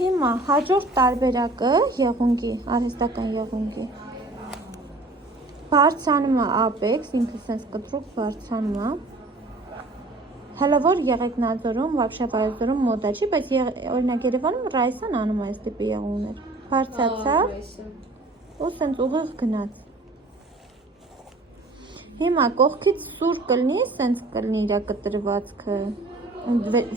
Հիմա հաջորդ տարբերակը եղունգի, արհեստական եղունգի։ Բարձրանում է apex, ինքը սենց կտրուկ բարձրանում է։ Հələ որ եղեգնաձորում, вообще վայոց մոդա չի, բայց օրինակ Երևանում Ռայսան անում է այս տիպի եղունգներ։ Բարձրացավ ու սենց ուղիղ գնաց։ Հիմա կողքից սուր կլնի, սենց կլնի իրա կտրվածքը,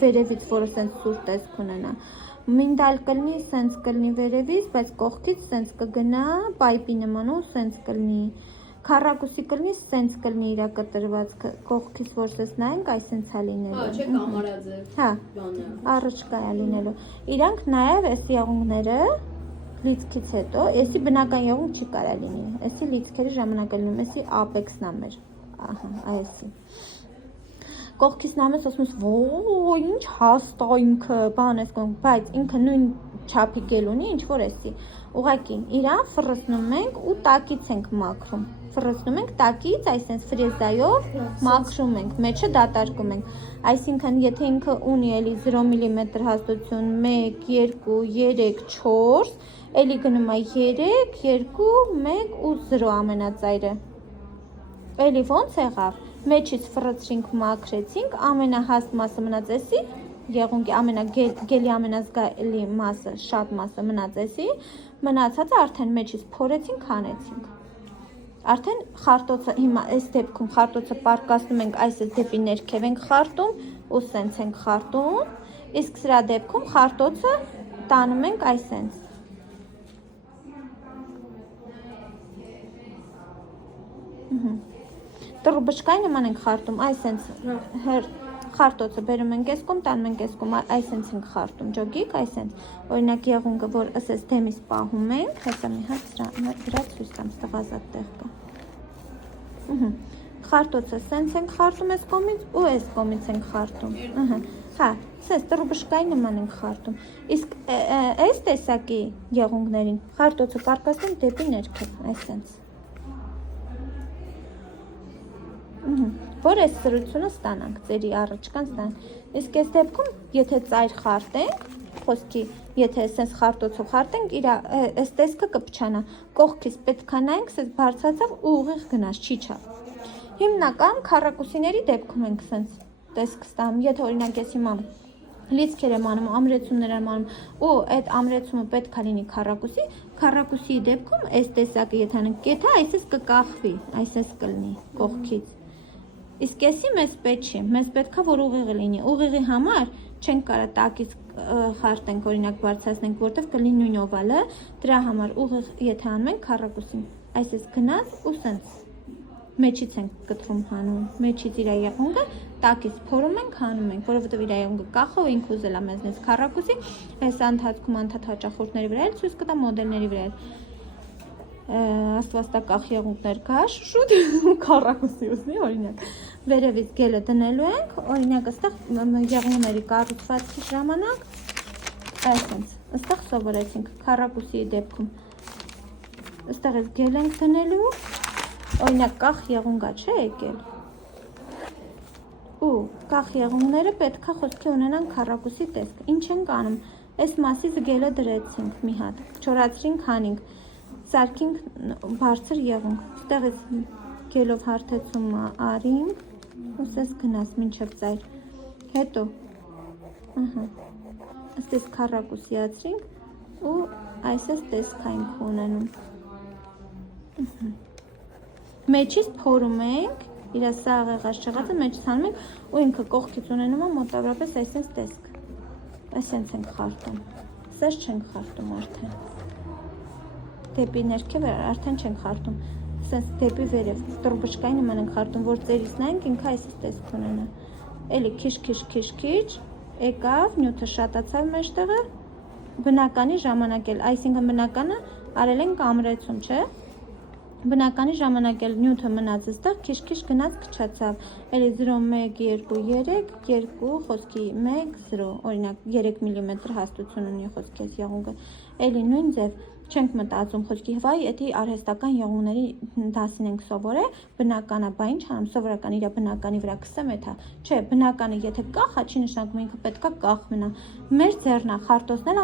վերևից, որը սենց սուր տեսք ունենա։ Մինդալ կլնի, սենց կլնի վերևից, բայց կողքից սենց կգնա, պայպի նման ու սենց կլնի։ Քառակուսի կլնի, սենց կլնի իրա կտրվածքը, կողքից որ սենց նայենք, այս սենց է լինելու։ Չէ, կամարաձև։ Հա, առաջկա է լինելու։ Իրանք նաև այս եղունգները լիցքից հետո, էսի բնական եղունգ չի կարա լինի, էսի լիցքերի ժամանակ լինում, էսի apex-ն է մեր, ահա, այսի։ Կողքից նայում ասում ես, «Ոո, ինչ հաստ է ինքը», բան ես կոն, բայց ինքը նույն չափի գել ունի, ինչ որ էսի։ Ուղղակի իրան ֆռզնում ենք ու տակից ենք մաքրում։ Ֆռզնում ենք տակից, այսպես ֆրեզայով մաքրում ենք, մեջը դատարկում ենք։ Այսինքն, եթե ինքը ունի էլի 0 մմ հաստություն 1, 2, 3, 4, էլի գնում է 3, 2, 1 ու 0 ամենածայրը։ Էլի ոնց եղավ։ Մեջից ֆռզրինք, մաքրեցինք, ամենահաստ մասը մնաց էսի, եղունգի գելի ամենազգալի մասը, շատ մասը մնաց էսի, մնացածը արդեն մեջից փորեցինք, հանեցինք։ Արդեն խարտոցը, հիմա այս դեպքում խարտոցը պարկասնում ենք, այսպես դեպի ներքև ենք խարտում ու սենց ենք խարտում, իսկ սրա դեպքում խարտոցը տանում ենք այսենց։ Տրուբշկայի նման ենք խարտում, այսենց խարտոցը բերում ենք այս կողմ, տանում ենք այս կողմ, այսենց ենք խարտում, ջոգիկ, այսենց։ Օրինակ եղունգը, որ ասես դեմից պահում ենք, հեսա մի հատ դրա ցույց տամ, ստեղ ազատ տեղ կա։ Խարտոցը սենց ենք խարտում այս կողմից ու այս կողմից ենք խարտում։ Հա, սենց տրուբշկայի նման ենք խարտում։ Իսկ այս տեսակի եղունգներին խարտոցը պարկասնում դեպի ներքև, այսենց։ Որ այս սրությունը ստանանք, ծերի առաջկան ստանանք։ Իսկ այս դեպքում, եթե ծայր խարտենք, խոսքի, եթե սենց խարտոցով խարտենք, իր այս տեսքը կփչանա, կողքից պետք է նայենք, սենց բարձրացավ ու ուղիղ գնաց, չի չափ։ Հիմնական քառակուսիների դեպքում ենք սենց տեսք ստանում, եթե օրինակ ես հիմա լիցքեր եմ անում, ամրեցումներ եմ անում ու այդ ամրեցումը պետք է լինի քառակուսի դեպքում այս տեսակը եթե անենք կեթա, այսպես կկախվի, այսպես կլինի կողքից։ Իսկ էսի մեզ պետք չի, մեզ պետք է որ ուղիղ լինի, ուղիղի համար չենք կարա տակից խարտենք, օրինակ բարձրացնենք, որտեվ կլինի նույն օվալը, դրա համար ուղիղ եթե անում ենք քառակուսին, այսպես գնաց ու սենց մեջից ենք կտրում հանում, մեջից իր եղունգը, տակից փորում ենք, հանում ենք, որովհետև իր եղունգը կախը ու ինքը ուզել է մեզնից քառակուսի, այս ընթացքում անդադ հաճախորդների վրա էլ ցույց կտա մոդելների վրա էլ աստվածտակախ եղունգներ կա, շուտ քառակուսի ուզի, օրինակ, վերևից գելը դնելու ենք, օրինակ, այստեղ եղունգների կառուցվածքի ժամանակ, այսպես, այստեղ սովորեցինք քառակուսի դեպքում, այստեղ այս գել ենք դնելու, օրինակ, կախ եղունգա չէ եկել, ու կախ եղունգները պետք է խոսքի ունենան քառակուսի տեսք, ինչ ենք անում, այս մասից գելը դրեցինք մի հատ, չորացրինք, հանինք, սարքինք բարձր եղունգ, ստեղից գելով հարթեցումը արինք, ու սես գնաց մինչև ծայր, հետո, աստես քառակուսիացրինք ու այսես տեսք այնք ունենում, մեջից փորում ենք, իր սաղ եղած չեղածը մեջից հանում ենք ու ինքը կողքից ունենում է մոտավորապես այսպես տեսք, այսպես ենք խարտում, սես չենք խարտում արդեն, դեպի ներքև արդեն չենք խարտում, սենց դեպի վերև, տրուբշկայի նման ենք խարտում, որ ծերից նայենք ինքը այսպես տեսք ունենա, էլի քիչ, եկավ, նյութը շատացավ մեջտեղը, բնականի ժամանակ էլ, այսինքն բնականը արել ենք ամրեցում, չէ, բնականի ժամանակ էլ նյութը մնաց այստեղ, քիչ գնաց քչացավ, էլի 0, 1, 2, 3, 2, խոսքի 1, 0, օրինակ 3 մմ հաստություն ունի խոսքի այս եղունգը, էլի նույն ձև, չենք մտածում խոսքի վայ, էդի արհեստական եղունգների դասին ենք սովորել, բնականը, բա ինչ անեմ, սովորական իր բնականի վրա կսեմ էթա, չէ, բնականը եթե կախ, չի նշանակում ինքը պետք է կախ մնա, մեր ձեռնա խարտոցն էլ